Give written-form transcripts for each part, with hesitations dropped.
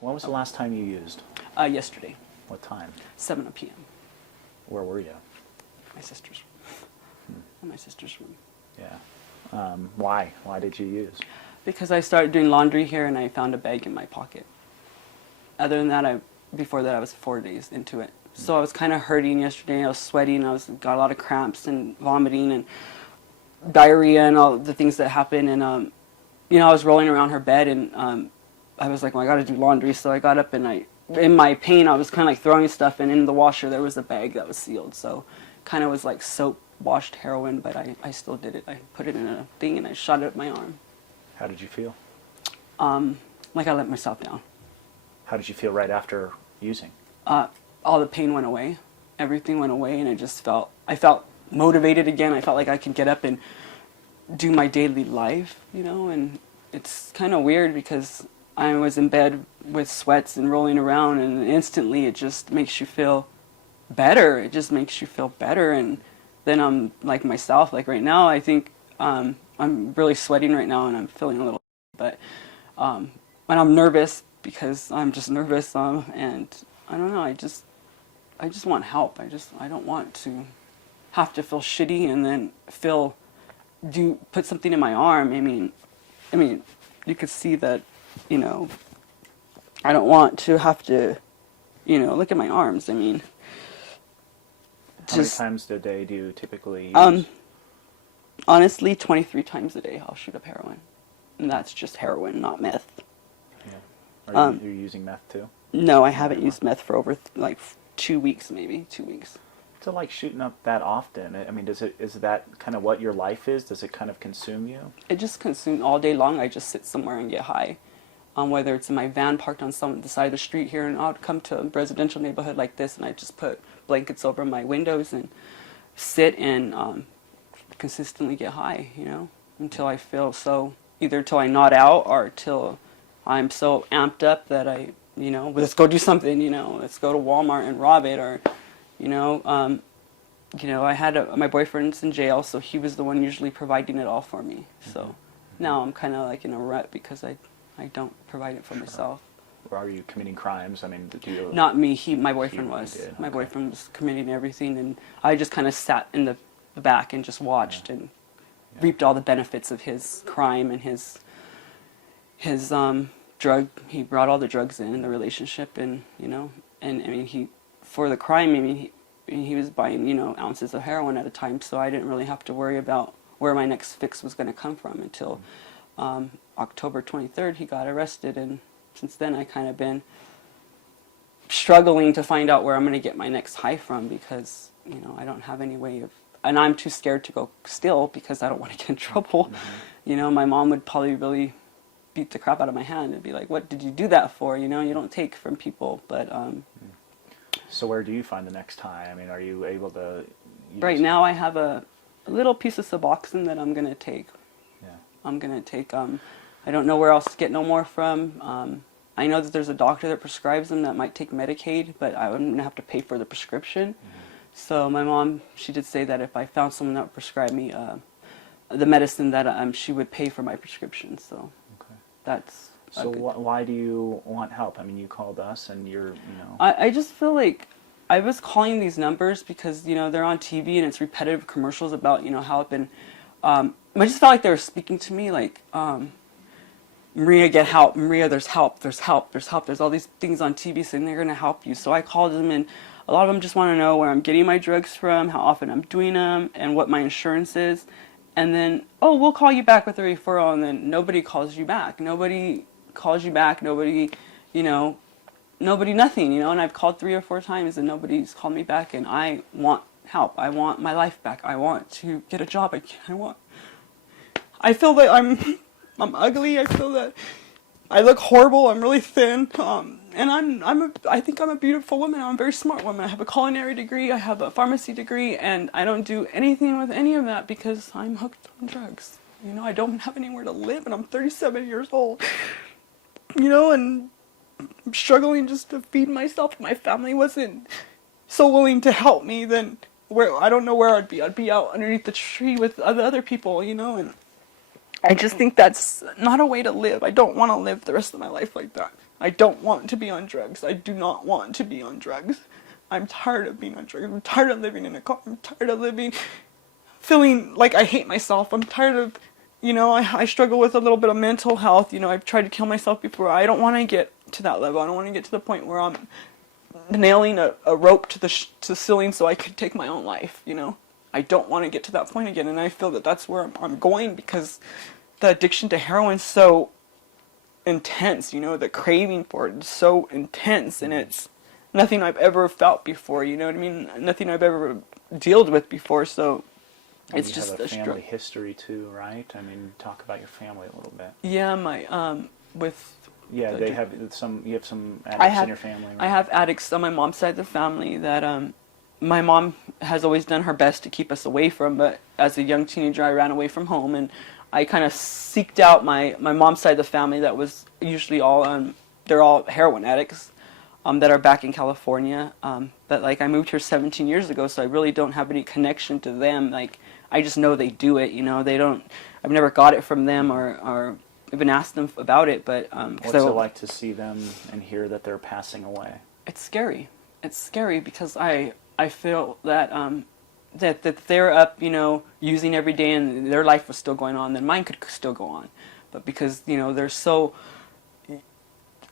When was the last time you used? Yesterday. What time? 7 p.m. Where were you? My sister's room. In my sister's room. Yeah. Why? Why did you use? Because I started doing laundry here and I found a bag in my pocket. Other than that, before that I was 4 days into it. So I was kind of hurting yesterday. I was sweating. Got a lot of cramps and vomiting and diarrhea and all the things that happen. And I was rolling around her bed and I was like, well, I got to do laundry. So I got up and in my pain, I was kind of like throwing stuff, and in the washer there was a bag that was sealed. So kind of was like soap washed heroin, but I still did it. I put it in a thing and I shot it up my arm. How did you feel? Like I let myself down. How did you feel right after using? All the pain went away. Everything went away, and I felt motivated again. I felt like I could get up and do my daily life, and it's kind of weird because I was in bed with sweats and rolling around, and instantly it just makes you feel better. It just makes you feel better, and then I'm like myself. Like right now, I think I'm really sweating right now, and I'm feeling a little, but and I'm nervous because I'm just nervous, and I don't know. I just want help. I don't want to have to feel shitty and then put something in my arm. I mean, you could see that, I don't want to have to, look at my arms. I mean, how many times a day do you typically use? Honestly, 23 times a day I'll shoot up heroin, and that's just heroin, not meth. Yeah. Are you using meth too? No, I haven't used meth for over 2 weeks, maybe 2 weeks. To like shooting up that often, I mean, is that kind of what your life is? Does it kind of consume you? It just consumes all day long. I just sit somewhere and get high. Whether it's in my van parked on the side of the street here, and I'll come to a residential neighborhood like this, and I just put blankets over my windows and sit and consistently get high, until I feel either till I nod out or till I'm so amped up that let's go do something, let's go to Walmart and rob it, or, I had my boyfriend's in jail, so he was the one usually providing it all for me. So now I'm kind of like in a rut because I don't provide it for myself. Or are you committing crimes? I mean, do you... Not me. My boyfriend was. My boyfriend was committing everything, and I just kind of sat in the back and just watched and reaped all the benefits of his crime and his drug. He brought all the drugs in the relationship, and and I mean for the crime. I mean he was buying ounces of heroin at a time, so I didn't really have to worry about where my next fix was going to come from until October 23rd. He got arrested, and since then I kind of been struggling to find out where I'm going to get my next high from, because I don't have any way of, and I'm too scared to go still because I don't want to get in trouble. My mom would probably really beat the crap out of my hand and be like, what did you do that for? You don't take from people. But so where do you find the next high? I mean, are you able to use... Right now I have a little piece of Suboxone that I'm going to take. I'm going to take, I don't know where else to get no more from. I know that there's a doctor that prescribes them that might take Medicaid, but I'm going to have to pay for the prescription. So my mom, she did say that if I found someone that would prescribe me the medicine, that she would pay for my prescription. So that's... So why do you want help? I mean, you called us and you're, I just feel like I was calling these numbers because, they're on TV and it's repetitive commercials about, how I've been... I just felt like they were speaking to me like, Maria, get help. Maria, there's help. There's help. There's help. There's all these things on TV saying they're going to help you. So I called them, and a lot of them just want to know where I'm getting my drugs from, how often I'm doing them, and what my insurance is. And then, we'll call you back with a referral, and then nobody calls you back. Nobody calls you back. Nobody, nobody, nothing, And I've called 3 or 4 times, and nobody's called me back, and I want help. I want my life back. I want to get a job again. I feel that I'm ugly. I feel that I look horrible. I'm really thin. And I think I'm a beautiful woman. I'm a very smart woman. I have a culinary degree. I have a pharmacy degree, and I don't do anything with any of that because I'm hooked on drugs. I don't have anywhere to live, and I'm 37 years old. And I'm struggling just to feed myself. If my family wasn't so willing to help me, then I don't know where I'd be. I'd be out underneath the tree with other people, and I just think that's not a way to live. I don't want to live the rest of my life like that. I don't want to be on drugs. I do not want to be on drugs. I'm tired of being on drugs. I'm tired of living in a car. I'm tired of feeling like I hate myself. I'm tired of, I struggle with a little bit of mental health. I've tried to kill myself before. I don't want to get to that level. I don't want to get to the point where I'm nailing a rope to the ceiling so I could take my own life. I don't want to get to that point again, and I feel that that's where I'm going, because the addiction to heroin is so intense. The craving for it is so intense, and it's nothing I've ever felt before. You know what I mean? Nothing I've ever dealt with before. So and it's you just have a family history too, right? I mean, talk about your family a little bit. Yeah, my with. Yeah, they have some. You have some addicts in your family. Right? I have addicts on my mom's side of the family that my mom has always done her best to keep us away from. But as a young teenager, I ran away from home, and I kind of seeked out my mom's side of the family that was usually all they're all heroin addicts that are back in California. But like I moved here 17 years ago, so I really don't have any connection to them. Like I just know they do it. They don't. I've never got it from them or even asked them about it. But what's it like to see them and hear that they're passing away? It's scary. It's scary because I feel that that they're up, using every day, and their life was still going on, then mine could still go on. But because, they're so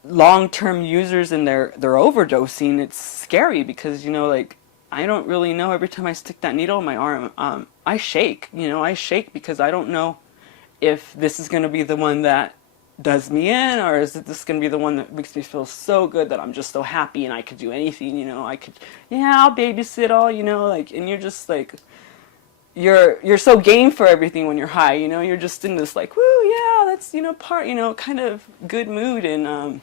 long-term users and they're overdosing, it's scary because, like, I don't really know. Every time I stick that needle in my arm, I shake. I shake because I don't know if this is going to be the one that does me in, or is this going to be the one that makes me feel so good that I'm just so happy and I could do anything, I could, I'll babysit all, like, and you're just like, you're so game for everything when you're high, you're just in this like, woo, yeah, that's, kind of good mood, and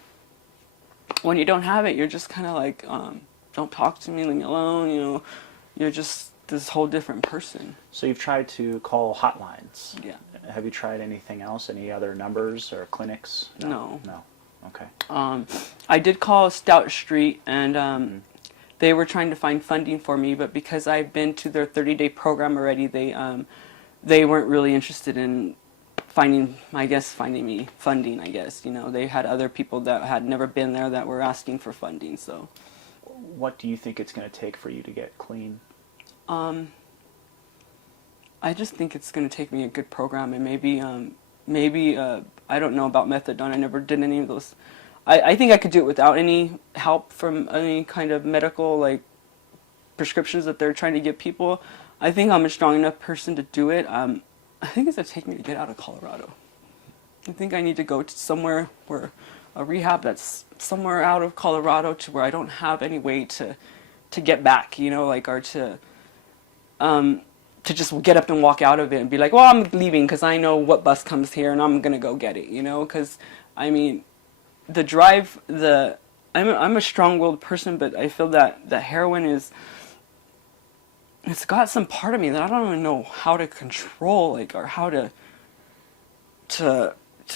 when you don't have it, you're just kind of like, don't talk to me, leave me alone, you're just this whole different person. So you've tried to call hotlines. Yeah. Have you tried anything else? Any other numbers or clinics? No. Okay. I did call Stout Street, and they were trying to find funding for me, but because I've been to their 30-day program already, they weren't really interested in finding me funding, I guess. They had other people that had never been there that were asking for funding, so. What do you think it's going to take for you to get clean? I just think it's going to take me a good program, and maybe I don't know about methadone. I never did any of those. I think I could do it without any help from any kind of medical like prescriptions that they're trying to give people. I think I'm a strong enough person to do it. I think it's going to take me to get out of Colorado. I think I need to go to somewhere where a rehab that's somewhere out of Colorado to where I don't have any way to get back, or to just get up and walk out of it and be like, well, I'm leaving because I know what bus comes here and I'm going to go get it, because, I mean, the drive, I'm a strong-willed person, but I feel that heroin it's got some part of me that I don't even know how to control, or how to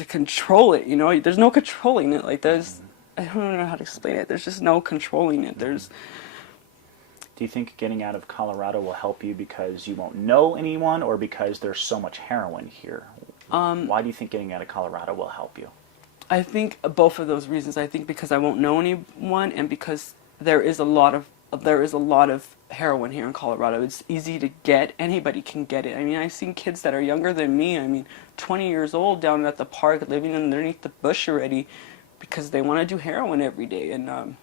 control it, there's no controlling it, I don't know how to explain it, there's just no controlling it, Do you think getting out of Colorado will help you because you won't know anyone, or because there's so much heroin here? Why do you think getting out of Colorado will help you? I think both of those reasons. I think because I won't know anyone, and because there is a lot of heroin here in Colorado. It's easy to get. Anybody can get it. I mean, I've seen kids that are younger than me. 20 years old down at the park living underneath the bush already because they want to do heroin every day. And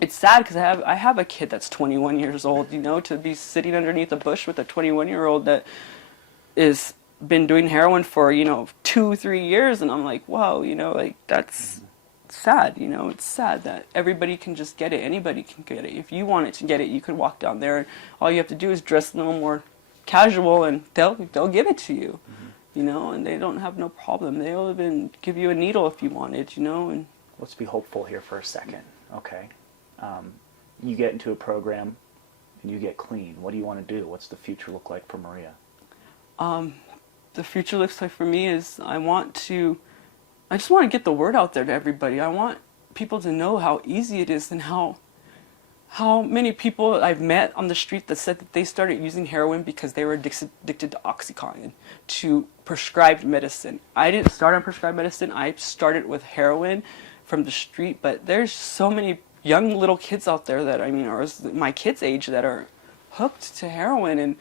it's sad because I have a kid that's 21 years old, to be sitting underneath a bush with a 21-year-old that is been doing heroin for, 2-3 years, and I'm like, wow, that's sad, it's sad that everybody can just get it, anybody can get it. If you wanted to get it, you could walk down there, and all you have to do is dress a little more casual, and they'll give it to you, and they don't have no problem. They'll even give you a needle if you wanted, and... Let's be hopeful here for a second, okay? You get into a program and you get clean. What do you want to do? What's the future look like for Maria? The future looks like for me is I just want to get the word out there to everybody. I want people to know how easy it is and how many people I've met on the street that said that they started using heroin because they were addicted to Oxycontin, to prescribed medicine. I didn't start on prescribed medicine. I started with heroin from the street, but there's so many young little kids out there that, I mean, are my kids' age that are hooked to heroin, and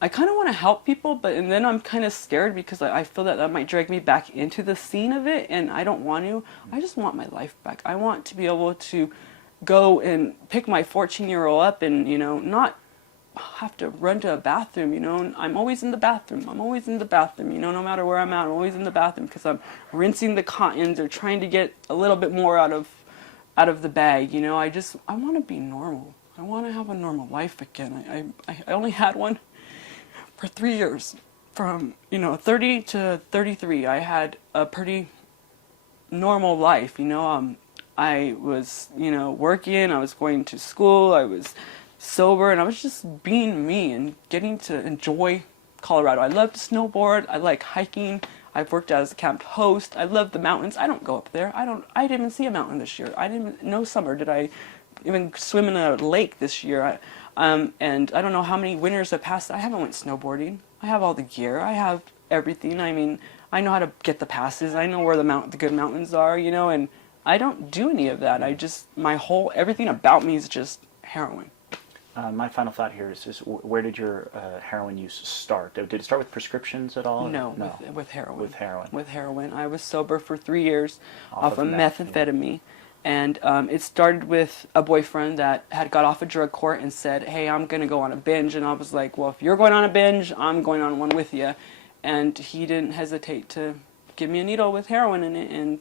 I kind of want to help people, but and then I'm kind of scared because I feel that that might drag me back into the scene of it, and I don't want to. I just want my life back. I want to be able to go and pick my 14-year-old up and, you know, not have to run to a bathroom, you know. And I'm always in the bathroom. I'm always in the bathroom, you know, no matter where I'm at, I'm always in the bathroom because I'm rinsing the cottons or trying to get a little bit more out of the bag, you know. I want to be normal. I want to have a normal life again. I only had one for 3 years. From, you know, 30 to 33, I had a pretty normal life, you know. I was, you know, working, I was going to school, I was sober, and I was just being me and getting to enjoy Colorado. I love to snowboard, I like hiking, I've worked as a camp host, I love the mountains. I don't go up there. I didn't even see a mountain this year. No summer did I even swim in a lake this year. And I don't know how many winters have passed. I haven't went snowboarding. I have all the gear. I have everything. I mean, I know how to get the passes. I know where the good mountains are, you know, and I don't do any of that. Everything about me is just heroin. My final thought here is where did your heroin use start? Did it start with prescriptions at all? No. With heroin. With heroin. With heroin. I was sober for 3 years off of meth, methamphetamine. Yeah. And it started with a boyfriend that had got off of drug court and said, hey, I'm going to go on a binge. And I was like, well, if you're going on a binge, I'm going on one with you. And he didn't hesitate to give me a needle with heroin in it. And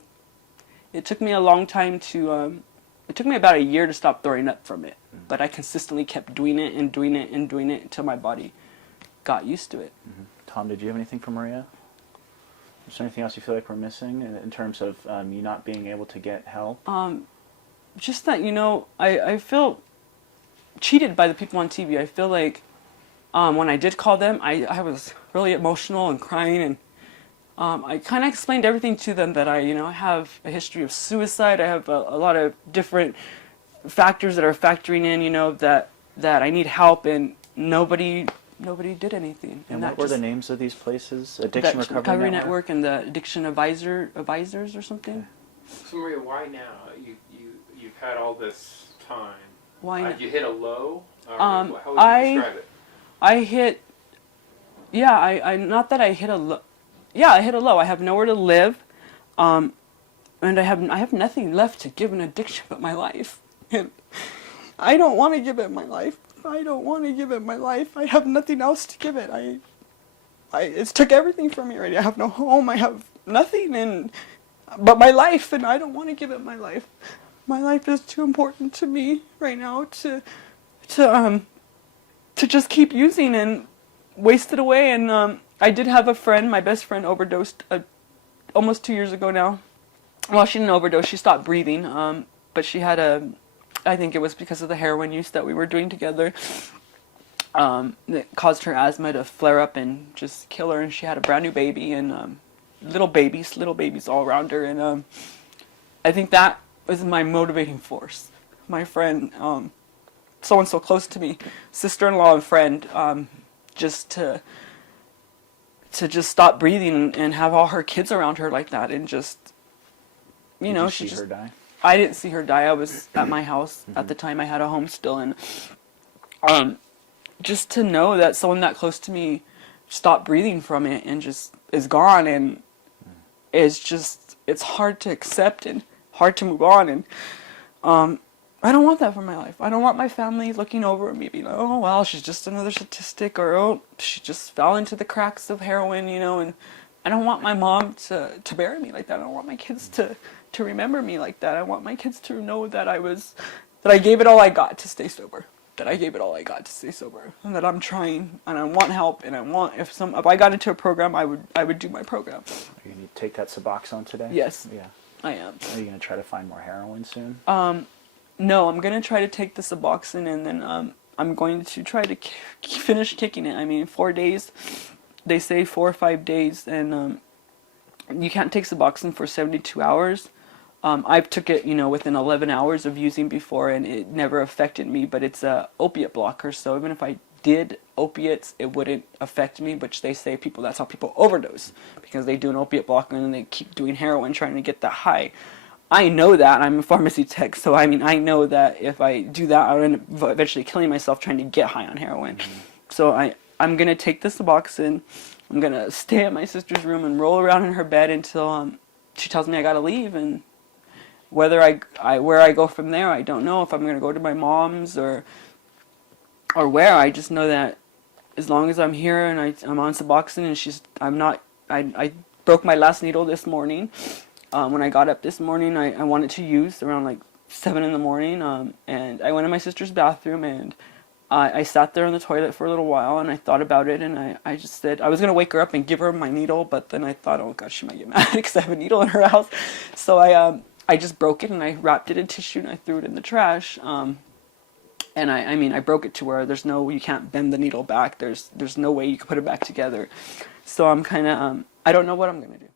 it took me a long time it took me about a year to stop throwing up from it. Mm-hmm. But I consistently kept doing it and doing it and doing it until my body got used to it. Mm-hmm. Tom, did you have anything for Maria? Is there anything else you feel like we're missing in terms of you not being able to get help? Just that, you know, I feel cheated by the people on TV. I feel like when I did call them, I was really emotional and crying, and I kind of explained everything to them that I have a history of suicide. I have a lot of different factors that are factoring in, you know, that I need help, and nobody did anything. And what were the names of these places? Addiction Recovery Network and the Addiction Advisors or something. So Maria, why now? You've had all this time. Why now? You hit a low? How would you describe it? I hit. Yeah, not that I hit a low. Yeah, I hit a low. I have nowhere to live, and I have nothing left to give an addiction but my life. And I don't want to give it my life. I don't want to give it my life. I have nothing else to give it. It's took everything from me already. I have no home. I have nothing but my life, and I don't want to give it my life. My life is too important to me right now to just keep using and waste it away. And I did have a friend, my best friend, overdosed almost 2 years ago now. Well, she didn't overdose. She stopped breathing. But she had I think it was because of the heroin use that we were doing together that caused her asthma to flare up and just kill her. And she had a brand new baby and little babies all around her. And I think that was my motivating force. My friend, someone so close to me, sister-in-law and friend, just to just stop breathing and have all her kids around her like that, and just, you know, she just. Her die? I didn't see her die. I was at my house at the time. I had a home still, and just to know that someone that close to me stopped breathing from it and just is gone, and it's hard to accept and hard to move on, and I don't want that for my life. I don't want my family looking over at me being like, oh, well, she's just another statistic, or oh, she just fell into the cracks of heroin, you know, and I don't want my mom to bury me like that. I don't want my kids to remember me like that. I want my kids to know that I gave it all I got to stay sober. That I gave it all I got to stay sober, and that I'm trying, and I want help, and I want if I got into a program, I would do my program. Are you going to take that Suboxone today? Yes. Yeah. I am. Are you going to try to find more heroin soon? No, I'm going to try to take the Suboxone, and then I'm going to try to finish kicking it. I mean, 4 days. They say 4 or 5 days, and you can't take Suboxone for 72 hours. I've took it, within 11 hours of using before, and it never affected me, but it's a opiate blocker, so even if I did opiates, it wouldn't affect me, which they say that's how people overdose, because they do an opiate blocker and then they keep doing heroin trying to get that high. I know that I'm a pharmacy tech, so I mean, I know that if I do that, I'll end up eventually killing myself trying to get high on heroin. So I'm gonna take this Suboxone. I'm gonna stay at my sister's room and roll around in her bed until she tells me I gotta leave. And whether where I go from there, I don't know. If I'm gonna go to my mom's or where. I just know that as long as I'm here and I'm on Suboxone and I'm not. I broke my last needle this morning. When I got up this morning, I wanted to use around like 7 in the morning, and I went in my sister's bathroom, and I sat there on the toilet for a little while, and I thought about it, and I just said I was going to wake her up and give her my needle, but then I thought, oh gosh, she might get mad because I have a needle in her house. So I just broke it, and I wrapped it in tissue, and I threw it in the trash. And I mean, I broke it to where you can't bend the needle back. There's no way you can put it back together. So I'm kind of, I don't know what I'm going to do.